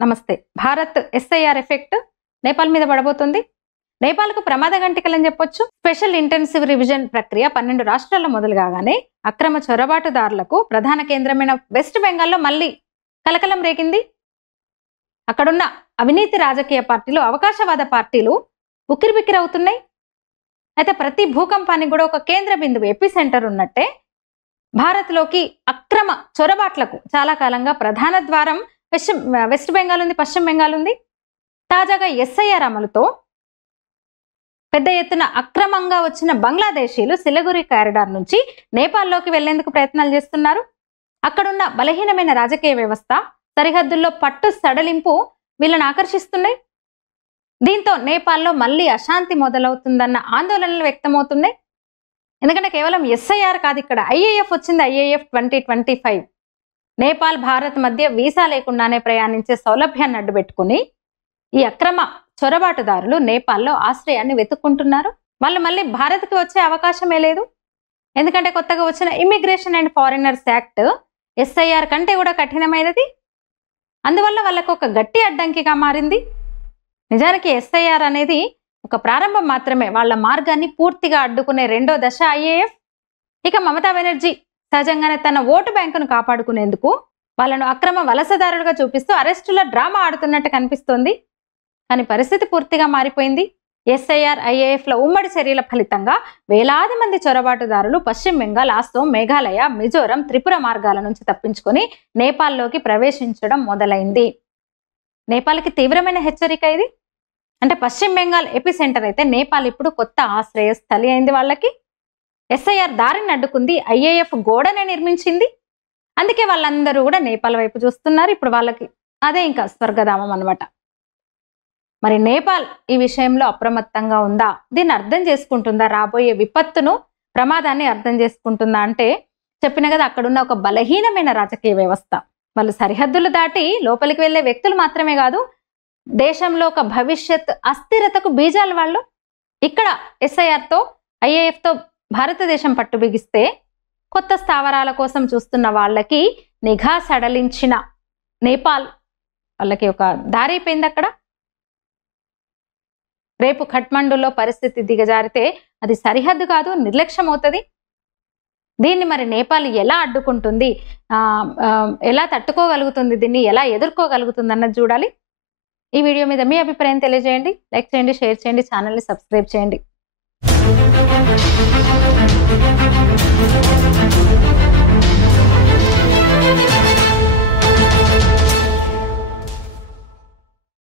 నమస్తే. Bharat SIR effect Nepal మీద పడబోతుంది. నేపాల్కు ప్రమాద గంటికలని చెప్పొచ్చు. స్పెషల్ ఇంటెన్సివ్ రివిజన్ ప్రక్రియ 12 రాష్ట్రాల్లో మొదలు కాగానే అక్రమ చొరబాటుదారులకు ప్రధాన కేంద్రమైన వెస్ట్ బెంగాల్లో మళ్ళీ కలకలం రేగింది. అక్కడున్న అవినీతి రాజకీయ పార్టీలు, అవకాశవాద పార్టీలు ఉక్కిరిబిక్కిరవుతున్నాయి. అయితే ప్రతి భూకంపానికి కూడా ఒక కేంద్ర బిందువు, ఎపి సెంటర్ ఉన్నట్టే భారత్లోకి అక్రమ చొరబాట్లకు చాలా కాలంగా ప్రధాన ద్వారం వెస్ట్ బెంగాల్ ఉంది, పశ్చిమ బెంగాల్ ఉంది. తాజాగా ఎస్ఐఆర్ అమలుతో పెద్ద ఎత్తున అక్రమంగా వచ్చిన బంగ్లాదేశీలు సిలిగురి కారిడార్ నుంచి నేపాల్లోకి వెళ్లేందుకు ప్రయత్నాలు చేస్తున్నారు. అక్కడున్న బలహీనమైన రాజకీయ వ్యవస్థ, సరిహద్దుల్లో పట్టు సడలింపు వీళ్ళని ఆకర్షిస్తున్నాయి. దీంతో నేపాల్లో మళ్ళీ అశాంతి మొదలవుతుందన్న ఆందోళనలు వ్యక్తమవుతున్నాయి. ఎందుకంటే కేవలం ఎస్ఐఆర్ కాదు, ఇక్కడ ఐఏఎఫ్ వచ్చింది. ఐఏఎఫ్ 2025 నేపాల్ భారత్ మధ్య వీసా లేకుండానే ప్రయాణించే సౌలభ్యాన్ని అడ్డుపెట్టుకుని ఈ అక్రమ చొరబాటుదారులు నేపాల్లో ఆశ్రయాన్ని వెతుక్కుంటున్నారు. వాళ్ళు మళ్ళీ భారత్కి వచ్చే అవకాశమే లేదు. ఎందుకంటే కొత్తగా వచ్చిన immigration and foreigners act SIR కంటే కూడా కఠినమైనది. అందువల్ల వాళ్ళకు ఒక గట్టి అడ్డంకిగా మారింది. నిజానికి ఎస్ఐఆర్ అనేది ఒక ప్రారంభం మాత్రమే. వాళ్ళ మార్గాన్ని పూర్తిగా అడ్డుకునే రెండో దశ ఐఏఎఫ్. ఇక మమతా బెనర్జీ సహజంగానే తన ఓటు బ్యాంకును కాపాడుకునేందుకు వాళ్ళను అక్రమ వలసదారులుగా చూపిస్తూ అరెస్టుల డ్రామా ఆడుతున్నట్టు కనిపిస్తోంది. కానీ పరిస్థితి పూర్తిగా మారిపోయింది. ఎస్ఐఆర్, ఐఏఎఫ్ల ఉమ్మడి చర్యల ఫలితంగా వేలాది మంది చొరబాటుదారులు పశ్చిమ బెంగాల్, అస్సోం, మేఘాలయ, మిజోరం, త్రిపుర మార్గాల నుంచి తప్పించుకొని నేపాల్లోకి ప్రవేశించడం మొదలైంది. నేపాల్కి తీవ్రమైన హెచ్చరిక ఇది. అంటే పశ్చిమ బెంగాల్ ఎపి సెంటర్ అయితే నేపాల్ ఇప్పుడు కొత్త ఆశ్రయ స్థలి అయింది. వాళ్ళకి ఎస్ఐఆర్ దారిని అడ్డుకుంది, ఐఏఎఫ్ గోడనే నిర్మించింది. అందుకే వాళ్ళందరూ కూడా నేపాల్ వైపు చూస్తున్నారు. ఇప్పుడు వాళ్ళకి అదే ఇంకా స్వర్గధామం అన్నమాట. మరి నేపాల్ ఈ విషయంలో అప్రమత్తంగా ఉందా? దీన్ని అర్థం చేసుకుంటుందా? రాబోయే విపత్తును, ప్రమాదాన్ని అర్థం చేసుకుంటుందా? అంటే చెప్పిన కదా, అక్కడున్న ఒక బలహీనమైన రాజకీయ వ్యవస్థ. వాళ్ళు సరిహద్దులు దాటి లోపలికి వెళ్లే వ్యక్తులు మాత్రమే కాదు, దేశంలో ఒక భవిష్యత్ అస్థిరతకు బీజాలు వాళ్ళు. ఇక్కడ ఎస్ఐఆర్తో, ఐఏఎఫ్తో భారతదేశం పట్టు బిగిస్తే కొత్త స్థావరాల కోసం చూస్తున్న వాళ్ళకి నిఘా సడలించిన నేపాల్ వాళ్ళకి ఒక దారైపోయింది. అక్కడ రేపు ఖట్మండులో పరిస్థితి దిగజారితే అది సరిహద్దు కాదు, నిర్లక్ష్యం అవుతుంది. దీన్ని మరి నేపాల్ ఎలా అడ్డుకుంటుంది, ఎలా తట్టుకోగలుగుతుంది, దీన్ని ఎలా ఎదుర్కోగలుగుతుంది అన్నది చూడాలి. ఈ వీడియో మీద మీ అభిప్రాయం తెలియజేయండి. లైక్ చేయండి, షేర్ చేయండి, ఛానల్ని సబ్స్క్రైబ్ చేయండి.